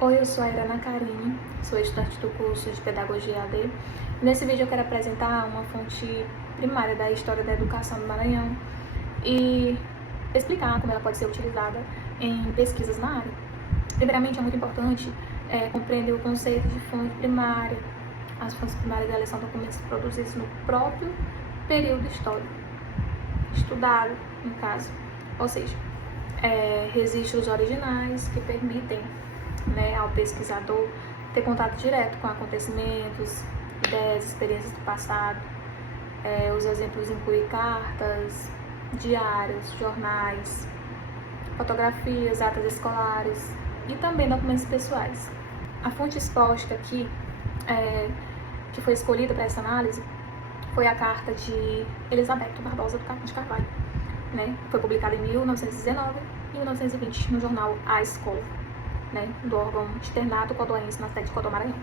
Oi, eu sou a Irana Karine, sou estudante do curso de Pedagogia AD. Nesse vídeo eu quero apresentar uma fonte primária da história da educação do Maranhão e explicar como ela pode ser utilizada em pesquisas na área. Primeiramente, é muito importante compreender o conceito de fonte primária. As fontes primárias delas são documentos produzidos no próprio período histórico, estudado, no caso, ou seja, registros originais que permitem ao pesquisador ter contato direto com acontecimentos, ideias, experiências do passado. Os exemplos incluem cartas, diários, jornais, fotografias, atas escolares e também documentos pessoais. A fonte exposta aqui, que foi escolhida para essa análise, foi a carta de Elizabeth Barbosa de Carvalho. Foi publicada em 1919 e 1920 no jornal A Escola, do órgão externato codoense na sede de Codó, Maranhão.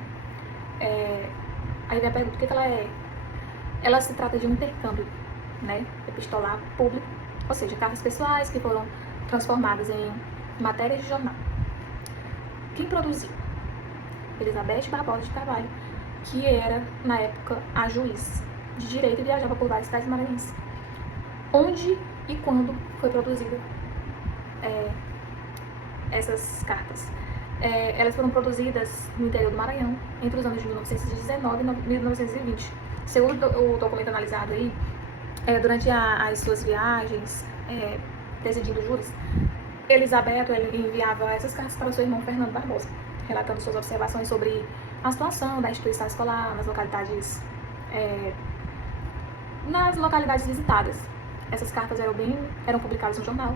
Aí vem a pergunta, o que ela é? Ela se trata de um intercâmbio epistolar público, ou seja, cartas pessoais que foram transformadas em matérias de jornal. Quem produziu? Elizabeth Barbosa de Carvalho, que era, na época, a juiz de direito e viajava por várias cidades maranhenses. Onde e quando foi produzida essas cartas? Elas foram produzidas no interior do Maranhão entre os anos de 1919 e 1920. Segundo o documento analisado aí, durante as suas viagens, presidindo júris, Elizabeth enviava essas cartas para o seu irmão Fernando Barbosa, relatando suas observações sobre a situação da instituição escolar nas localidades visitadas. Essas cartas eram publicadas no jornal.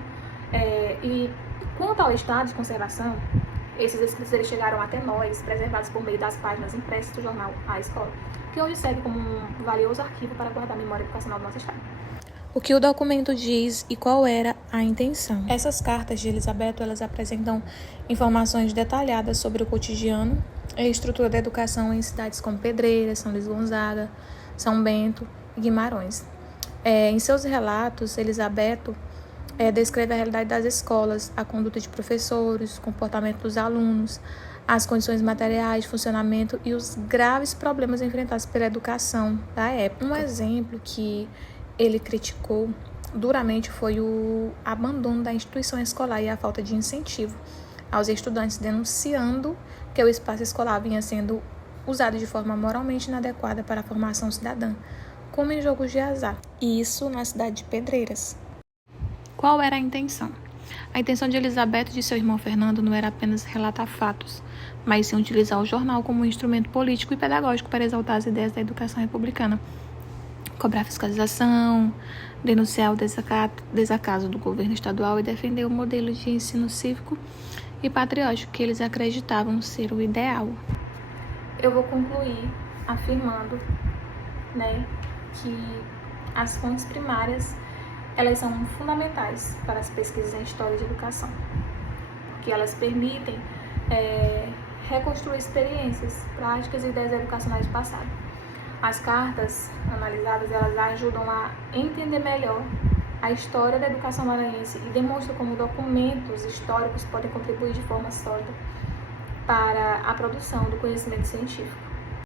E quanto ao estado de conservação, esses escritos eles chegaram até nós, preservados por meio das páginas impressas do jornal A Escola, que hoje serve como um valioso arquivo para guardar a memória educacional do nosso estado. O que o documento diz e qual era a intenção? Essas cartas de Elizabeth, elas apresentam informações detalhadas sobre o cotidiano e a estrutura da educação em cidades como Pedreiras, São Luís Gonzaga, São Bento e Guimarães. Em seus relatos, Elizabeth descreve a realidade das escolas, a conduta de professores, o comportamento dos alunos, as condições materiais de funcionamento e os graves problemas enfrentados pela educação da época. Um exemplo que ele criticou duramente foi o abandono da instituição escolar e a falta de incentivo aos estudantes, denunciando que o espaço escolar vinha sendo usado de forma moralmente inadequada para a formação cidadã, como em jogos de azar, e isso na cidade de Pedreiras. Qual era a intenção? A intenção de Elizabeth e de seu irmão Fernando não era apenas relatar fatos, mas sim utilizar o jornal como um instrumento político e pedagógico para exaltar as ideias da educação republicana, cobrar fiscalização, denunciar o desacato do governo estadual e defender o modelo de ensino cívico e patriótico que eles acreditavam ser o ideal. Eu vou concluir afirmando que as fontes primárias elas são fundamentais para as pesquisas em história de educação, porque elas permitem reconstruir experiências, práticas e ideias educacionais do passado. As cartas analisadas elas ajudam a entender melhor a história da educação maranhense e demonstram como documentos históricos podem contribuir de forma sólida para a produção do conhecimento científico.